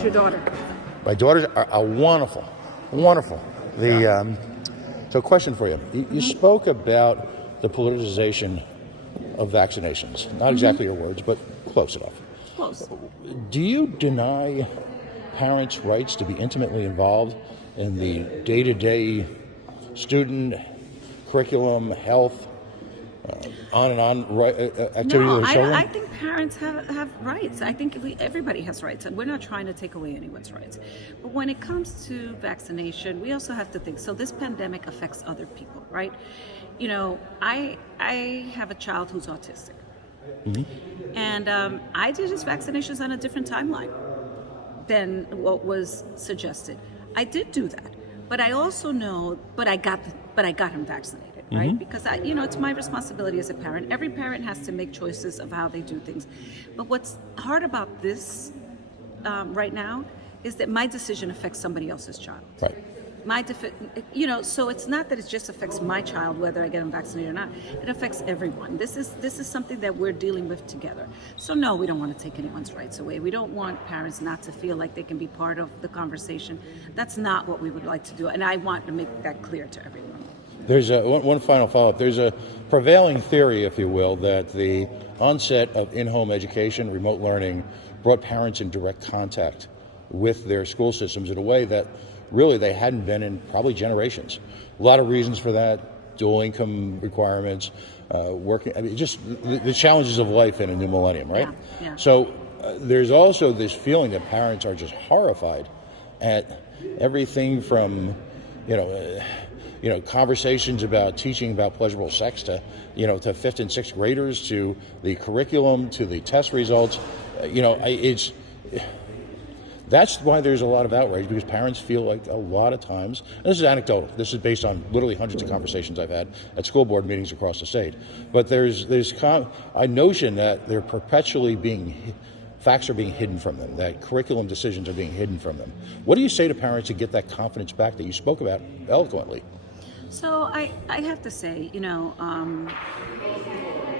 How's your daughter? My daughters are wonderful, wonderful. So question for you. You spoke about the politicization of vaccinations. Not exactly your words, but close enough. Close. Do you deny parents' rights to be intimately involved in the day-to-day student curriculum, health, on and on activities of their children? I think parents have rights. I think everybody has rights, and we're not trying to take away anyone's rights. But when it comes to vaccination, we also have to think, so this pandemic affects other people, right? You know, I have a child who's autistic. Mm-hmm. And I did his vaccinations on a different timeline than what was suggested. I did do that, but I also know, but I got him vaccinated, right? Mm-hmm. Because it's my responsibility as a parent. Every parent has to make choices of how they do things. But what's hard about this right now is that my decision affects somebody else's child. Right. So it's not that it just affects my child whether I get him vaccinated or not. It affects everyone. This is something that we're dealing with together. So no, we don't want to take anyone's rights away. We don't want parents not to feel like they can be part of the conversation. That's not what we would like to do, and I want to make that clear to everyone. There's one final follow-up. There's a prevailing theory, if you will, that the onset of in-home education, remote learning, brought parents in direct contact with their school systems in a way that really they hadn't been in probably generations. A lot of reasons for that: dual income requirements, working. I mean, just the challenges of life in a new millennium, right? Yeah. So there's also this feeling that parents are just horrified at everything from, conversations about teaching about pleasurable sex to 5th and 6th graders, to the curriculum, to the test results. That's why there's a lot of outrage, because parents feel like a lot of times, and this is anecdotal, this is based on literally hundreds of conversations I've had at school board meetings across the state, but there's a notion that they're perpetually facts are being hidden from them, that curriculum decisions are being hidden from them. What do you say to parents to get that confidence back that you spoke about eloquently? So I have to say,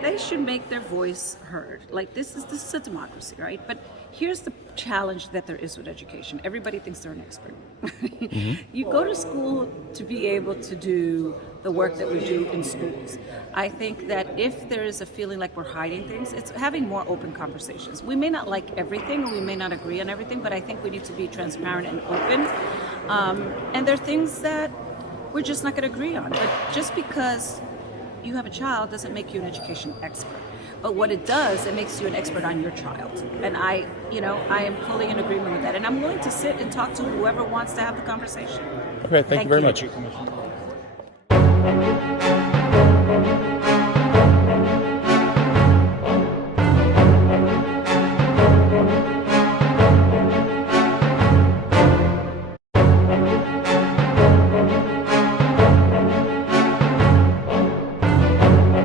they should make their voice heard. Like this is a democracy, right? But here's the challenge that there is with education. Everybody thinks they're an expert. Mm-hmm. You go to school to be able to do the work that we do in schools. I think that if there is a feeling like we're hiding things, it's having more open conversations. We may not like everything, or we may not agree on everything, but I think we need to be transparent and open. And there are things that we're just not going to agree on. But just because you have a child doesn't make you an education expert. But what it does, it makes you an expert on your child. And I am fully in agreement with that. And I'm willing to sit and talk to whoever wants to have the conversation. Okay, thank you very much.